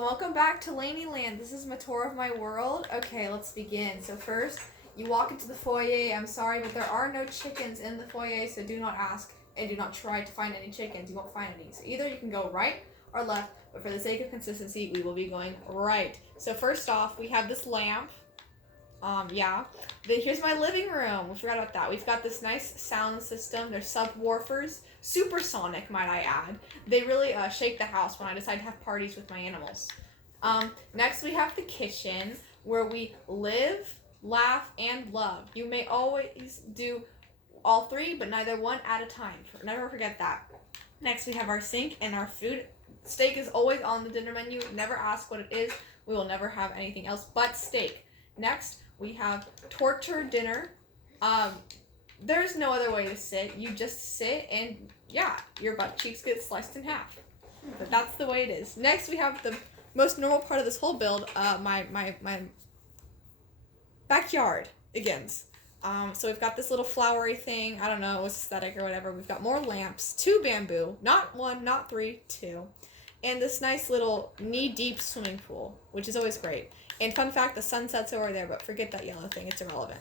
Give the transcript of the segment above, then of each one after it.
Welcome back to Laneyland. This is my tour of my world. Okay, let's begin. So first, you walk into the foyer. I'm sorry, but there are no chickens in the foyer, so do not ask and do not try to find any chickens. You won't find any. So either you can go right or left, but for the sake of consistency, we will be going right. So first off, we have this lamp. Here's my living room. We forgot about that. We've got this nice sound system. They're subwoofers, supersonic, might I add. They really shake the house when I decide to have parties with my animals. Next we have the kitchen where we live, laugh, and love. You may always do all three, but neither one at a time. Never forget that. Next we have our sink and our food. Steak is always on the dinner menu. Never ask what it is. We will never have anything else but steak. Next, we have torture dinner. There's no other way to sit. You just sit and, your butt cheeks get sliced in half. But that's the way it is. Next, we have the most normal part of this whole build, my backyard begins. So we've got this little flowery thing. I don't know, it was aesthetic or whatever. We've got more lamps, 2 bamboo, not 1, not 3, 2. And this nice little knee-deep swimming pool, which is always great. And fun fact, the sunset's over there, but forget that yellow thing. It's irrelevant.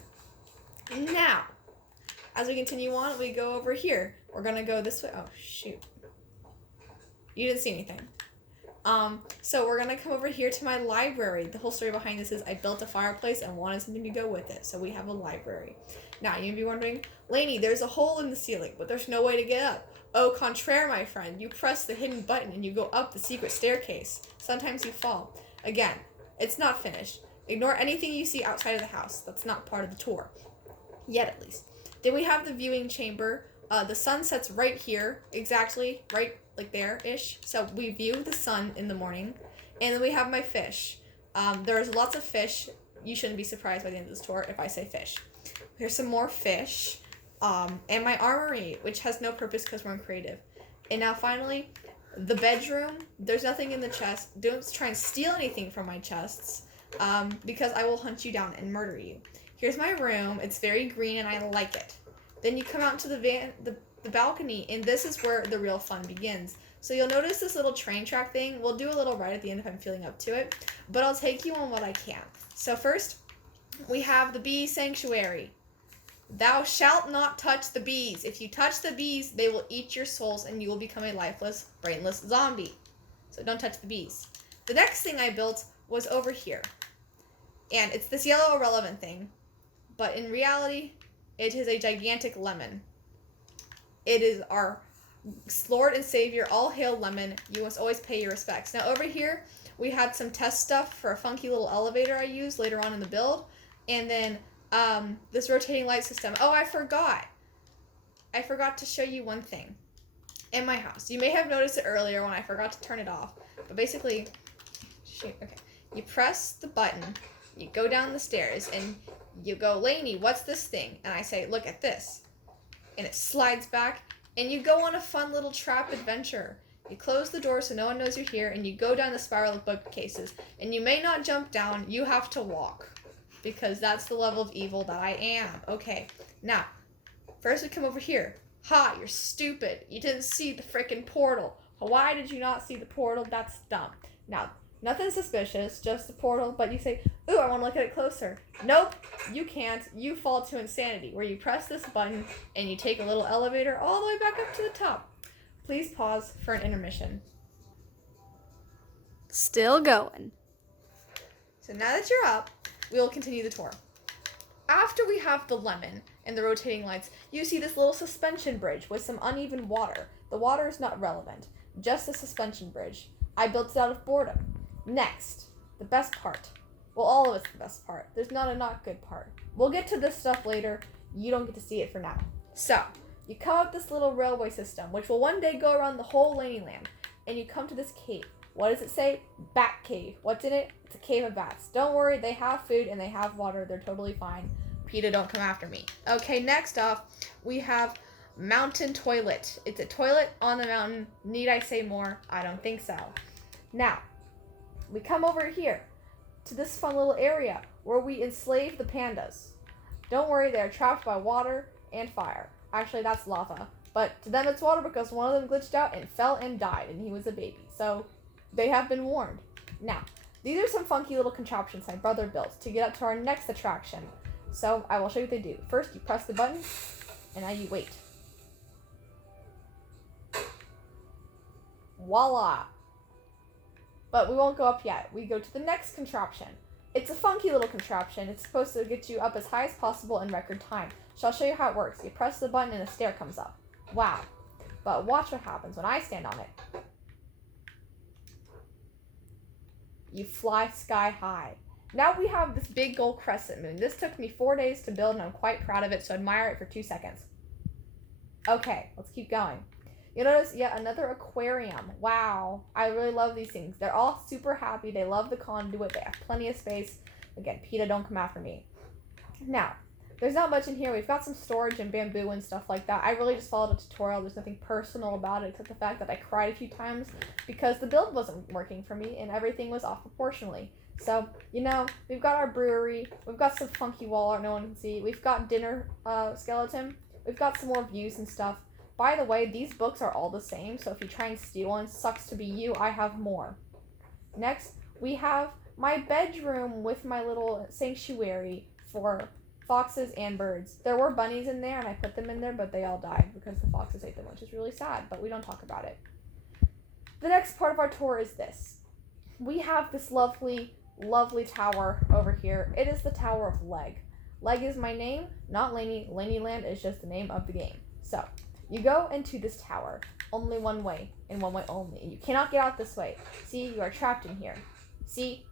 Now, as we continue on, we go over here. We're going to go this way. Oh, shoot. You didn't see anything. So we're going to come over here to my library. The whole story behind this is I built a fireplace and wanted something to go with it. So we have a library. Now, you may be wondering, Laney, there's a hole in the ceiling, but there's no way to get up. Au contraire, my friend. You press the hidden button and you go up the secret staircase. Sometimes you fall. Again, it's not finished. Ignore anything you see outside of the house. That's not part of the tour. Yet, at least. Then we have the viewing chamber. The sun sets right here. Exactly. Right, like there-ish. So we view the sun in the morning. And then we have my fish. There's lots of fish. You shouldn't be surprised by the end of this tour if I say fish. Here's some more fish. And my armory, which has no purpose because we're in creative. And now, finally, the bedroom. There's nothing in the chest. Don't try and steal anything from my chests, because I will hunt you down and murder you. Here's my room. It's very green and I like it. Then you come out to the balcony, and this is where the real fun begins. So you'll notice this little train track thing. We'll do a little ride at the end if I'm feeling up to it, but I'll take you on what I can. So first, we have the bee sanctuary. Thou shalt not touch the bees. If you touch the bees, they will eat your souls and you will become a lifeless, brainless zombie. So don't touch the bees. The next thing I built was over here. And it's this yellow irrelevant thing. But in reality, it is a gigantic lemon. It is our Lord and Savior. All hail lemon. You must always pay your respects. Now over here, we had some test stuff for a funky little elevator I used later on in the build. And then this rotating light system. Oh, I forgot to show you one thing in my house. You may have noticed it earlier when I forgot to turn it off, but basically, you press the button, you go down the stairs, and you go, Laney, what's this thing? And I say, look at this. And it slides back, and you go on a fun little trap adventure. You close the door so no one knows you're here, and you go down the spiral of bookcases. And you may not jump down, you have to walk. Because that's the level of evil that I am. Okay, now, first we come over here. Ha, you're stupid. You didn't see the frickin' portal. Why did you not see the portal? That's dumb. Now, nothing suspicious, just the portal, but you say, ooh, I want to look at it closer. Nope, you can't. You fall to insanity, where you press this button and you take a little elevator all the way back up to the top. Please pause for an intermission. Still going. So now that you're up, we will continue the tour. After we have the lemon and the rotating lights, you see this little suspension bridge with some uneven water. The water is not relevant, just a suspension bridge. I built it out of boredom. Next, the best part. Well, all of it's the best part. There's not a not good part. We'll get to this stuff later. You don't get to see it for now. So, you come up this little railway system, which will one day go around the whole Laneyland, and you come to this cave. What does it say? Bat cave. What's in it? It's a cave of bats. Don't worry, they have food and they have water. They're totally fine. PETA, don't come after me. Okay, next off, we have mountain toilet. It's a toilet on the mountain. Need I say more? I don't think so. Now, we come over here to this fun little area where we enslave the pandas. Don't worry, they're trapped by water and fire. Actually, that's lava. But to them, it's water because one of them glitched out and fell and died, and he was a baby. So they have been warned. Now, these are some funky little contraptions my brother built to get up to our next attraction. So I will show you what they do. First, you press the button, and now you wait. Voila! But we won't go up yet. We go to the next contraption. It's a funky little contraption. It's supposed to get you up as high as possible in record time. So I'll show you how it works. You press the button and a stair comes up. Wow. But watch what happens when I stand on it. You fly sky high. Now we have this big gold crescent moon. This took me 4 days to build and I'm quite proud of it, so admire it for 2 seconds. Okay, let's keep going. You'll notice yet another aquarium. Wow, I really love these things. They're all super happy. They love the conduit. They have plenty of space. Again, PETA, don't come after me. Now, there's not much in here. We've got some storage and bamboo and stuff like that. I really just followed a tutorial. There's nothing personal about it except the fact that I cried a few times because the build wasn't working for me and everything was off proportionally. So, you know, we've got our brewery. We've got some funky wall art no one can see. We've got dinner skeleton. We've got some more views and stuff. By the way, these books are all the same, so if you try and steal one, sucks to be you, I have more. Next, we have my bedroom with my little sanctuary for foxes and birds. There were bunnies in there, and I put them in there, but they all died because the foxes ate them, which is really sad, but we don't talk about it. The next part of our tour is this. We have this lovely, lovely tower over here. It is the Tower of Leg. Leg is my name, not Laney. Laneyland is just the name of the game. So, you go into this tower only one way, and one way only. You cannot get out this way. See, you are trapped in here. See?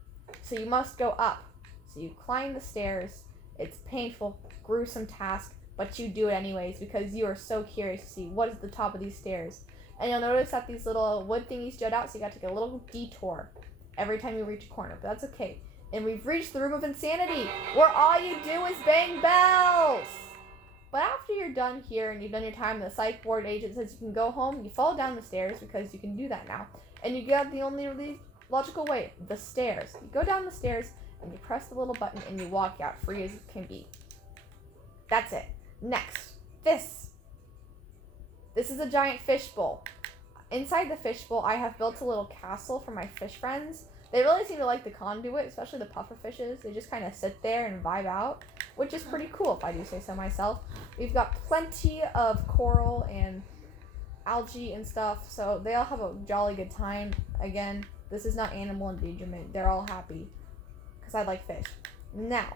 So you must go up. So you climb the stairs. It's painful, gruesome task, but you do it anyways because you are so curious to see what is the top of these stairs. And you'll notice that these little wood thingies jut out, so you got to take a little detour every time you reach a corner, but that's okay. And we've reached the Room of Insanity, where all you do is bang bells! But after you're done here and you've done your time, the psych ward agent says you can go home. You fall down the stairs because you can do that now. And you get the only really logical way, the stairs. You go down the stairs and you press the little button and you walk out free as it can be. That's it. Next, this. This is a giant fishbowl. Inside the fishbowl, I have built a little castle for my fish friends. They really seem to like the conduit, especially the puffer fishes. They just kind of sit there and vibe out, which is pretty cool if I do say so myself. We've got plenty of coral and algae and stuff, so they all have a jolly good time. Again, this is not animal endangerment. They're all happy because I like fish. Now,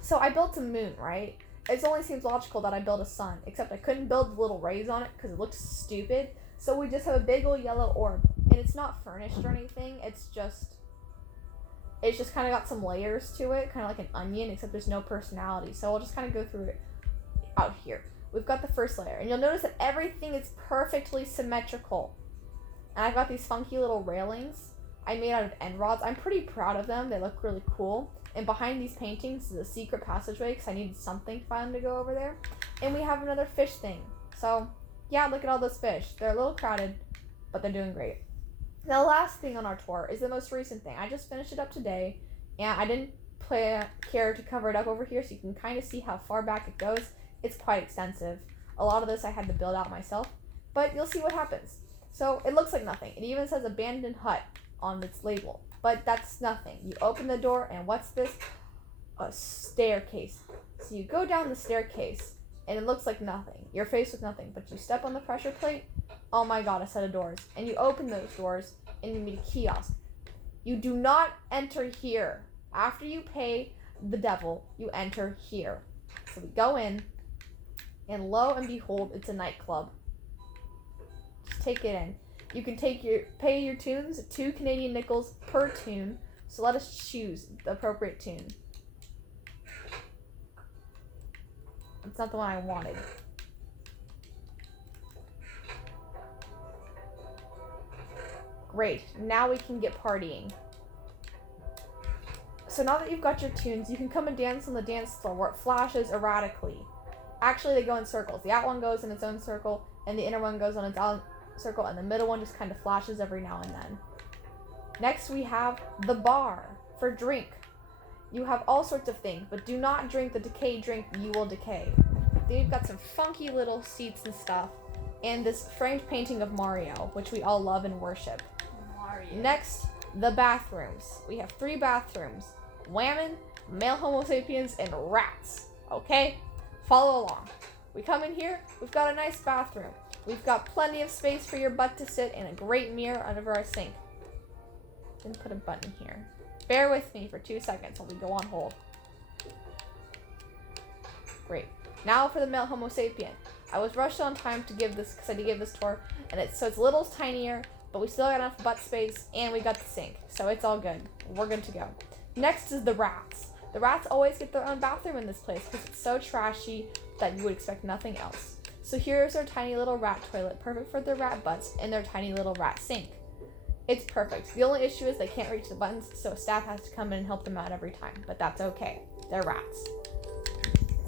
so I built a moon, right? It only seems logical that I build a sun, except I couldn't build the little rays on it because it looks stupid. So we just have a big old yellow orb. And it's not furnished or anything. It's just kind of got some layers to it, kind of like an onion, except there's no personality. So I'll just kind of go through it out here. We've got the first layer, and you'll notice that everything is perfectly symmetrical. And I've got these funky little railings I made out of end rods. I'm pretty proud of them. They look really cool. And behind these paintings is a secret passageway because I needed something fun to go over there. And we have another fish thing. So yeah, look at all those fish. They're a little crowded, but they're doing great. The last thing on our tour is the most recent thing. I just finished it up today, and I didn't care to cover it up over here so you can kind of see how far back it goes. It's quite extensive. A lot of this I had to build out myself, but you'll see what happens. So it looks like nothing. It even says abandoned hut on its label, but that's nothing. You open the door, and what's this? A staircase. So you go down the staircase, and it looks like nothing. You're faced with nothing, but you step on the pressure plate. Oh my god, a set of doors. And you open those doors, and you meet a kiosk. You do not enter here. After you pay the devil, you enter here. So we go in, and lo and behold, it's a nightclub. Just take it in. You can pay your tunes, 2 Canadian nickels per tune. So let us choose the appropriate tune. It's not the one I wanted. Great, now we can get partying. So now that you've got your tunes, you can come and dance on the dance floor where it flashes erratically. Actually, they go in circles. The out one goes in its own circle, and the inner one goes on its own circle, and the middle one just kind of flashes every now and then. Next, we have the bar for drink. You have all sorts of things, but do not drink the decay drink, you will decay. Then you've got some funky little seats and stuff, and this framed painting of Mario, which we all love and worship. Mario. Next, the bathrooms. We have 3 bathrooms. Women, male Homo sapiens, and rats. Okay? Follow along. We come in here, we've got a nice bathroom. We've got plenty of space for your butt to sit and a great mirror under our sink. Didn't put a button here. Bear with me for 2 seconds while we go on hold. Great. Now for the male Homo sapien. I was rushed on time to give this, because I did give this tour, and it's a little tinier, but we still got enough butt space, and we got the sink, so it's all good. We're good to go. Next is the rats. The rats always get their own bathroom in this place because it's so trashy that you would expect nothing else. So here's their tiny little rat toilet, perfect for their rat butts, and their tiny little rat sink. It's perfect. The only issue is they can't reach the buttons, so staff has to come in and help them out every time, but that's okay. They're rats.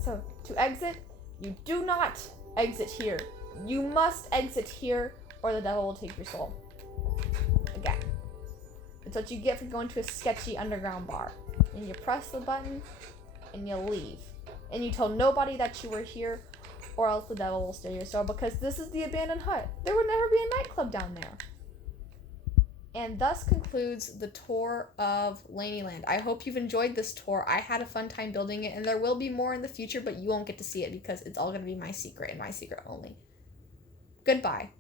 So to exit, you do not exit here. You must exit here or the devil will take your soul. Again. It's what you get for going to a sketchy underground bar. And you press the button and you leave. And you tell nobody that you were here or else the devil will steal your soul because this is the abandoned hut. There would never be a nightclub down there. And thus concludes the tour of Laneyland. I hope you've enjoyed this tour. I had a fun time building it, and there will be more in the future, but you won't get to see it because it's all going to be my secret and my secret only. Goodbye.